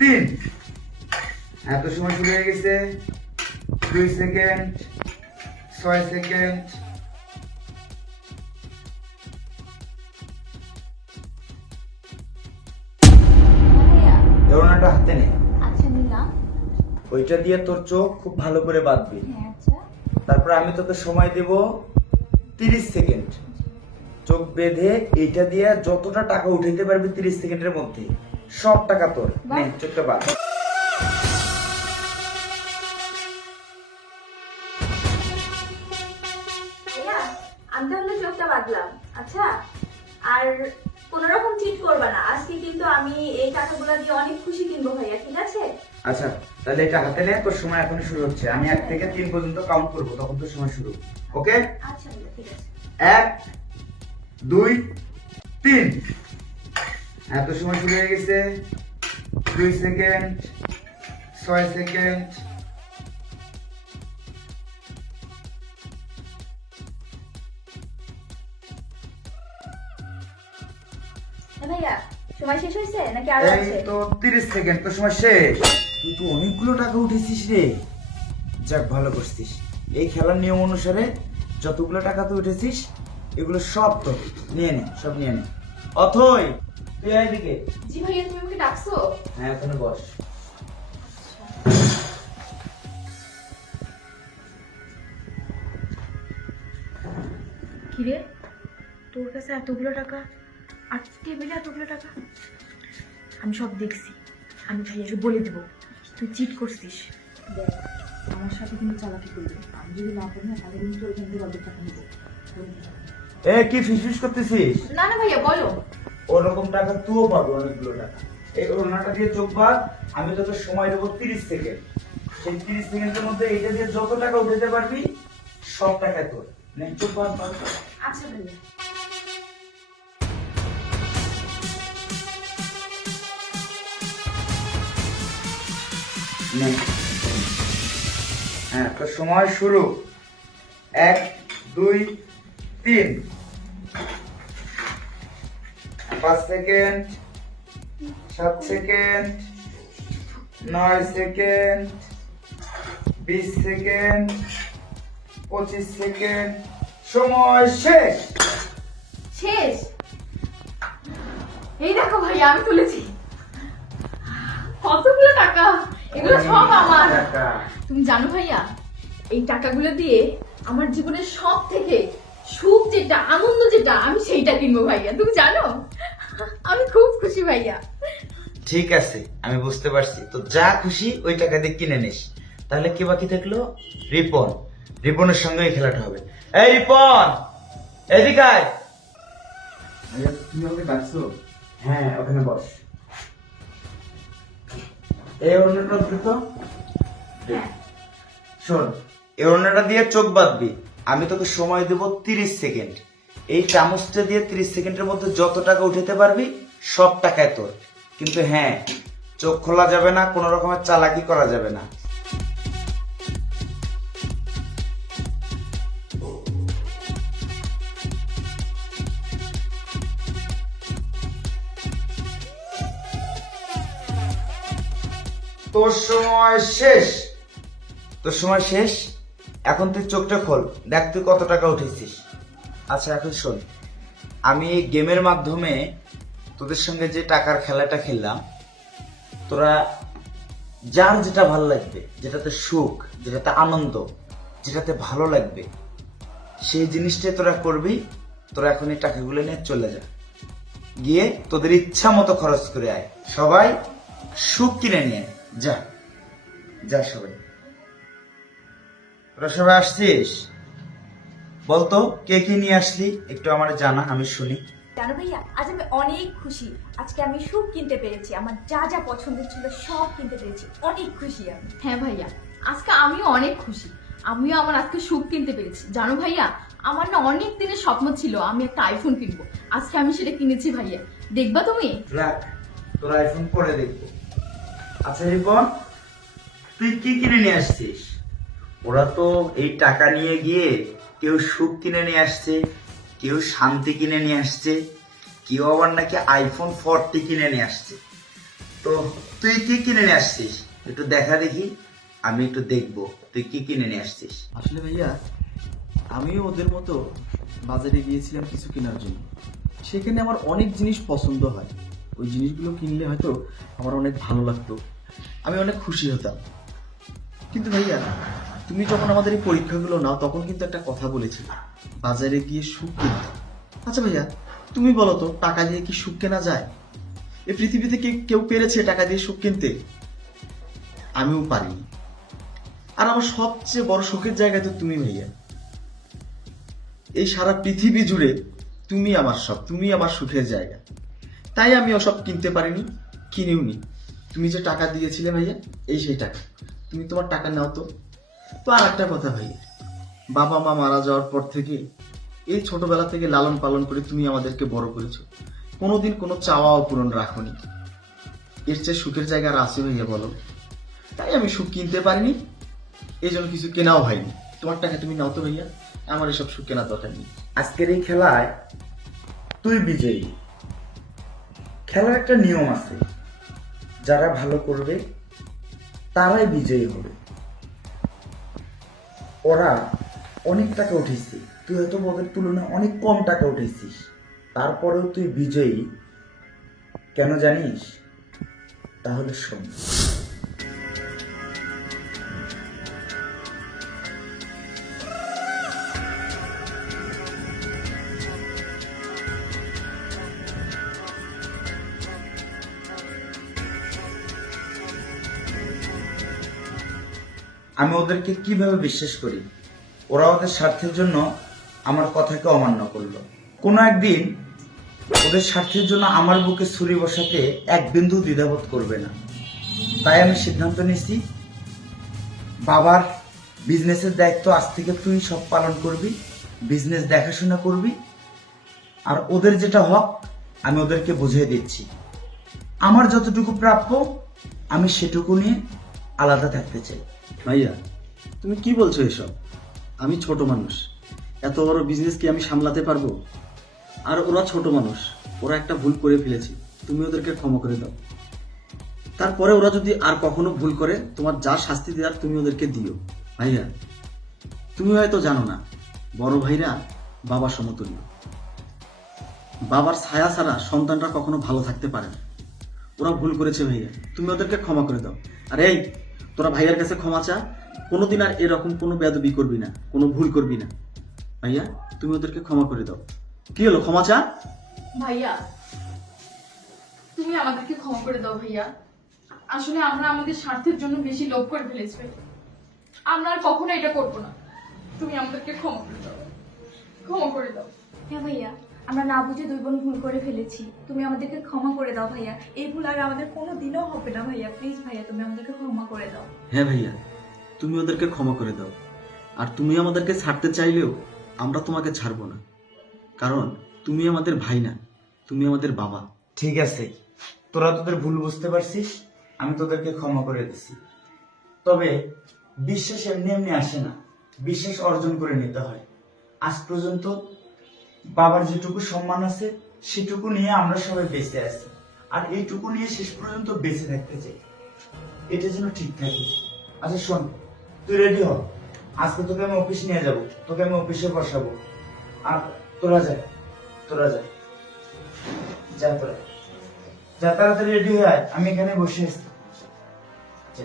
তিন। এত সময় শুরু হয়ে গেছে। 2 সেকেন্ড, 6 সেকেন্ড। ওড়নাটা হাতে নে। আচ্ছা নিলাম। ওইটা দিয়ে তোর চোখ খুব ভালো করে বাঁধবি। হ্যাঁ আচ্ছা। তারপর আমি তোকে সময় দেব 30 সেকেন্ড। চোখ বেঁধে এইটা দিয়ে যতটা টাকা উঠাইতে পারবি 30 সেকেন্ডের মধ্যে সব টাকা তোর। নে চোখটা বাঁধ। ভাইয়া আমি তাহলে চোখটা বাঁধলাম। আচ্ছা আর কোন রকম চিট করবা না, আজকে কিন্তু আমি এই টাকাগুলো দিয়ে অনেক খুশি কিনবো ভাইয়া, ঠিক আছে? আচ্ছা তাহলে এটা হাতে নে, তোর সময় এখন শুরু হচ্ছে। আমি 1 থেকে 3 পর্যন্ত কাউন্ট করব, তখন তোর সময় শুরু। ওকে? আচ্ছা ভাইয়া ঠিক আছে। 1 2 3। এত সময় শুরু হয়ে গেছে। 2 সেকেন্ড, 6 সেকেন্ড। ভাইয়া সময় শেষ হয়েছে নাকি আরো আছে? এই তো 30 সেকেন্ড, তোর সময় শেষ। তুই তো অনেকগুলো টাকা উঠেছিস রে। যাক ভালো করছিস। এই খেলার নিয়ম অনুসারে যতগুলো টাকা তুই উঠেছিস এগুলো সব তো নিয়ে নে, সব নিয়ে নে। অথই তুই এইদিকে। জি ভাইয়া তুমি আমাকে ডাকছো? হ্যাঁ ওখানে বস। কিরে তোর কাছে এতগুলো টাকা আর টেবিলে এতগুলো টাকা? আমি সব দেখছি, আমি ভাইয়াকে বলে দেবো তুই চিট করছিস। দেখ আমার সাথে কিন্তু চালাকি করবে, আমি যদি না পারি না তাহলে কিন্তু ওইখান থেকে অর্ধেক টাকা নেবো। এ কি ফিসফিস করতেছিস? না না ভাইয়া বলো। ওরকম টাকা তুইও পাবো, অনেকগুলো টাকা। এই ওড়নাটা দিয়ে চোখ বাঁধ। আমি তোকে সময় দেবো 30 সেকেন্ড। সেই 30 সেকেন্ডের মধ্যে এইটা দিয়ে যত টাকা উঠাতে পারবি সব টাকা তোর। নে চোখ বাঁধ বাঁধ। আচ্ছা ভাইয়া। নে। হ্যাঁ তোর সময় শুরু। 1 2 3। 5 second, 7 second, 9 second, 20 second, 25 second. সময় শেষ। শেষ? এই দেখো ভাইয়া আমি তুলেছি কতগুলো টাকা, এগুলো সব আমার। টাকা। তুমি জানো ভাইয়া এই টাকাগুলো দিয়ে আমার জীবনের সব থেকে সুখ যেটা, আনন্দ যেটা, আমি সেইটা কিনবো ভাইয়া, তুমি জানো আমি খুব খুশি ভাইয়া। ঠিক আছে আমি বুঝতে পারছি, তো যা খুশি ওই টাকা দিয়ে কিনে নিস। তাহলে কি বাকি থাকলো? রিপন। রিপনের সঙ্গে এই খেলাটা হবে। এই রিপন এদিকে আয়। তুমি আমাকে ডাকছো? হ্যাঁ ওখানে বস। এই ওড়নাটা দ্রুত শোন, এই ওড়নাটা দিয়ে চোখ বাঁধবি। আমি তোকে সময় দেব 30 সেকেন্ড। এই চামচটা দিয়ে 30 সেকেন্ডের মধ্যে যত টাকা উঠাতে পারবি সব টাকায় তোর। কিন্তু হ্যাঁ, চোখ খোলা যাবে না, কোনো রকমের চালাকি করা যাবে না। তোর সময় শেষ। তোর সময় শেষ। এখন তুই চোখটা খোল, দেখ তুই কত টাকা উঠেছিস। আচ্ছা এখন শোন, আমি এই গেমের মাধ্যমে তোদের সঙ্গে যে টাকার খেলাটা খেললাম, তোরা যার যেটা ভালো লাগবে, যেটাতে সুখ, যেটাতে আনন্দ, যেটাতে ভালো লাগবে সেই জিনিসটাই তোরা করবি। তোরা এখন এই টাকাগুলো নিয়ে চলে যা, গিয়ে তোদের ইচ্ছা মতো খরচ করে আয়। সবাই সুখ কিনে নিয়ে আয়। যা যা সবাই। তোরা সবাই আসছিস? বলতো কে কি নিয়ে আসলি একটু আমার জানা, আমি শুনি। জানো ভাইয়া আজ আমি অনেক খুশি, আজকে আমি সুখ কিনতে পেরেছি, আমার যা যা পছন্দের ছিল সব কিনতে পেরেছি, অনেক খুশি আমি। হ্যাঁ ভাইয়া আজকে আমিও অনেক খুশি, আমিও আমার আজকে সুখ কিনতে পেরেছি। জানো ভাইয়া আমার না অনেক দিনের স্বপ্ন ছিল আমি একটা আইফোন কিনবো, আজকে আমি সেটা কিনেছি ভাইয়া, দেখবা তুমি? রাখ, তোর আইফোন পরে দেখবো। আচ্ছা রিপন, তুই কি কিনে নিয়ে আসছিস? ওরা তো এই টাকা নিয়ে গিয়ে কেউ সুখ কিনে নিয়ে আসছে, কেউ শান্তি কিনে নিয়ে আসছে, কেউ আবার নাকি আইফোন 40 কিনে নিয়ে আসছে। তো তুই কি কিনে নিয়ে আসছিস একটু দেখা দেখি, আমি একটু দেখবো তুই কি কিনে নিয়ে আসছিস। আসলে ভাইয়া আমিও ওদের মতো বাজারে গিয়েছিলাম কিছু কেনার জন্য। সেখানে আমার অনেক জিনিস পছন্দ হয়, ওই জিনিসগুলো কিনলে হয়তো আমার অনেক ভালো লাগতো, আমি অনেক খুশি হতাম। কিন্তু ভাইয়া তুমি যখন আমাদের এই পরীক্ষাগুলো নাও তখন কিন্তু একটা কথা বলেছিলে বাজারে গিয়ে সুখ কিনতে। আচ্ছা ভাইয়া তুমি বলো তো, টাকা দিয়ে কি সুখ কেনা যায়? এই পৃথিবীতে কি কেউ পেরেছে টাকা দিয়ে সুখ কিনতে? আমিও পারিনি। আর আমার সবচেয়ে বড় সুখের জায়গা তো তুমি ভাইয়া। এই সারা পৃথিবী জুড়ে তুমি আমার সব, তুমি আমার সুখের জায়গা। তাই আমি ওসব কিনতে পারিনি, কিনেও নি। তুমি যে টাকা দিয়েছিলে ভাইয়া, এই সেই টাকা, তুমি তোমার টাকা নাও তো। তো আর একটা কথা ভাইয়া, বাবা মা মারা যাওয়ার পর থেকে এই ছোটবেলা থেকে লালন পালন করে তুমি আমাদেরকে বড় করেছো, কোনোদিন কোনো চাওয়াও পূরণ রাখোনি। এর চেয়ে সুখের জায়গা আর আছে ভাইয়া বলো? তাই আমি সুখ কিনতে পারিনি, এই জন্য কিছু কেনাও হয়নি। তোমার টাকা তুমি নাও তো ভাইয়া, আমার এসব সুখ কেনার দরকার নেই। আজকের এই খেলায় তুই বিজয়ী। খেলার একটা নিয়ম আছে, যারা ভালো করবে তারাই বিজয়ী হবে। ওরা অনেক টাকা উঠেছে, তুই হয়তো ওদের তুলনায় অনেক কম টাকা উঠেছিস, তারপরেও তুই বিজয়ী কেন জানিস? তাহলে শোন। আমি ওদেরকে কিভাবে বিশ্বাস করি? ওরা ওদের স্বার্থের জন্য আমার কথাকে অমান্য করলো। কোনো একদিন ওদের স্বার্থের জন্য আমার বুকে ছুরি বসাতে এক বিন্দু দ্বিধাবোধ করবে না। তাই আমি সিদ্ধান্ত নিয়েছি, বাবার বিজনেসের দায়িত্ব আজ থেকে তুই সব পালন করবি, বিজনেস দেখাশোনা করবি, আর ওদের যেটা হক আমি ওদেরকে বুঝিয়ে দিচ্ছি। আমার যতটুকু প্রাপ্য আমি সেটুকু নিয়ে আলাদা থাকতে চাই। ভাইয়া তুমি কি বলছো এসব? আমি ছোট মানুষ, এত বড় বিজনেস কি আমি সামলাতে পারবো? আর ওরা ছোট মানুষ, ওরা একটা ভুল করে ফেলেছে, তুমি ওদেরকে ক্ষমা করে দাও। তারপরে ওরা যদি আর কখনো ভুল করে, তোমার যা শাস্তি দেওয়ার তুমি ওদেরকে দিও। ভাইয়া তুমি হয়তো জানো না, বড় ভাইরা বাবার সমতুল্য। বাবার ছায়া ছাড়া সন্তানরা কখনো ভালো থাকতে পারে না। ওরা ভুল করেছে ভাইয়া, তুমি ওদেরকে ক্ষমা করে দাও। আর এই তোরা ভাইয়ার কাছে ক্ষমা চা, কোনোদিন আর এরকম কোনো বেয়াদবি করবি না, কোনো ভুল করবি না। ভাইয়া তুমি ওদেরকে ক্ষমা করে দাও। কি হলো, ক্ষমা চা। ভাইয়া তুমি আমাদেরকে ক্ষমা করে দাও ভাইয়া। আসলে আমরা আমাদের স্বার্থের জন্য বেশি লোভ করে ফেলেছি ভাই। আমরা আর কখনো এটা করবো না। তুমি আমাদেরকে ক্ষমা করে দাও, ক্ষমা করে দাও। হ্যাঁ ভাইয়া, আমরা না বুঝে দুই বোন ভুল করে ফেলেছি, তুমি আমাদেরকে ক্ষমা করে দাও ভাইয়া। এই ভুল আর আমাদের কোনো দিনও হবে না ভাইয়া। প্লিজ ভাইয়া, তুমি আমাদেরকে ক্ষমা করে দাও। হ্যাঁ ভাইয়া তুমি ওদেরকে ক্ষমা করে দাও। আর তুমি আমাদেরকে ছাড়তে চাইলেও আমরা তোমাকে ছাড়বো না, কারণ তুমি আমাদের ভাই না, তুমি আমাদের বাবা। ঠিক আছে, তোরা তোদের ভুল বুঝতে পারছিস, আমি তোদেরকে ক্ষমা করে দিছি। তবে বিশ্বাস এমনি এমনি আসে না, বিশ্বাস অর্জন করে নিতে হয়। আজ পর্যন্ত বাবার যেটুকু সম্মান আছে সেটুকু নিয়ে আমরা সবাই বেঁচে আছি, আর এইটুকু নিয়ে শেষ পর্যন্ত বেঁচে থাকতে চাই। এটা যেন ঠিক থাকে। আচ্ছা শোন, তুই রেডি হ, আজকে তোকে আমি অফিস নিয়ে যাব, তোকে আমি অফিসে বসাবো। আর তোরা যা, তোরা যা, যা তোরা যা, তাড়াতাড়ি রেডি হয়ে আয়, আমি এখানে বসে আছি। যা।